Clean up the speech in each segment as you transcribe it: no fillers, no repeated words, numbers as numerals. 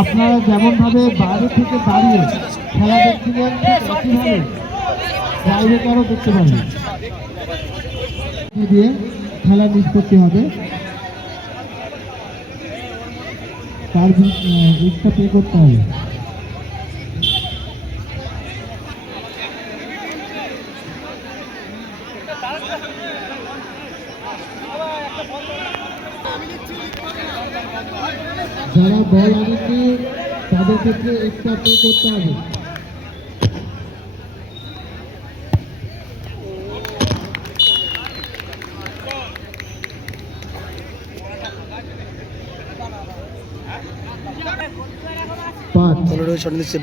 আপনারা যেমনভাবে বাইরে থেকে দাঁড়িয়ে খেলা দেখছিলেন একইভাবে বাইরেটারও দেখতে পাবেন দিয়ে খেলা নিষ্পত্তি হবে। তার রিক্সা পে করতে হবে। যারা বল আনেননি তাদের ক্ষেত্রে এক্সট্রা পে করতে হবে।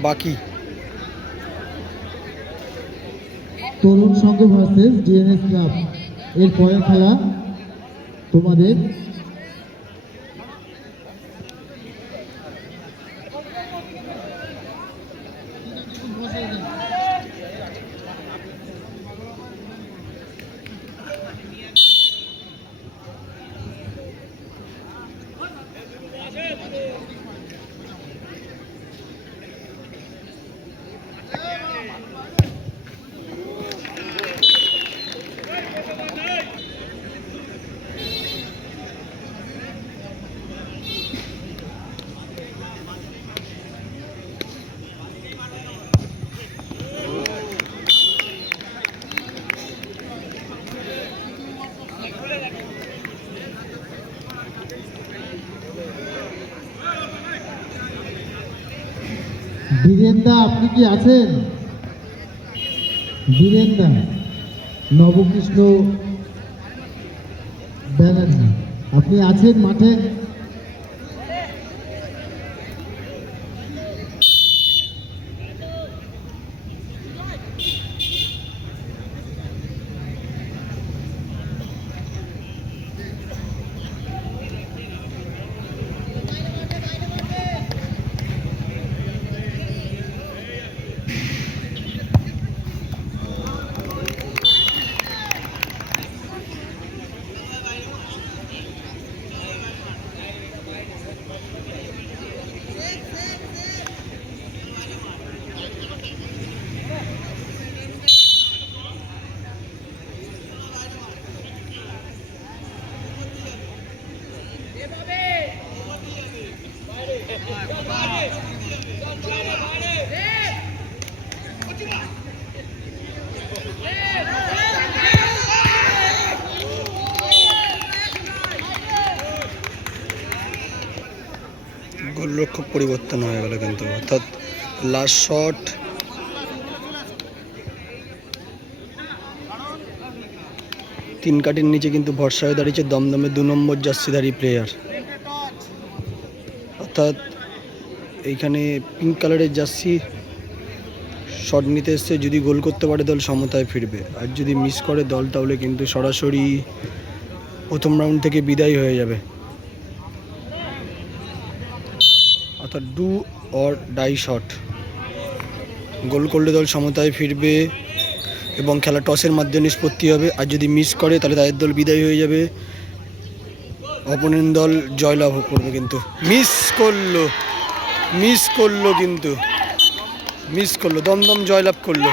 বাকি তরুণ সংঘ ভার্সেস ডিএনএস ক্লাব এর পরের খেলা তোমাদের বীরেন্দা, আপনি কি আছেন? বীরেন্দা নবকৃষ্ণ ব্যানার্জি, আপনি আছেন মাঠে? গোলরক্ষক পরিবর্তন হয়ে গেল কিন্তু, অর্থাৎ লাস্ট শট তিন কাটির নিচে কিন্তু ভরসা হয়ে দাঁড়িয়েছে দমদমে 2 নম্বর জার্সিধারী প্লেয়ার। অর্থাৎ এইখানে পিঙ্ক কালারের জার্সি শট নিতে এসছে, যদি গোল করতে পারে দল সমতায় ফিরবে, আর যদি মিস করে দল তাহলে কিন্তু সরাসরি প্রথম রাউন্ড থেকে বিদায় হয়ে যাবে। অর্থাৎ ডু অর ডাই শট, গোল করলে দল সমতায় ফিরবে এবং খেলা টসের মাধ্যমে নিষ্পত্তি হবে, আর যদি মিস করে তাহলে তাদের দল বিদায় হয়ে যাবে, অপোনেন্ট দল জয়লাভ করবে। কিন্তু মিস করলো দমদম জয়লাভ করলো।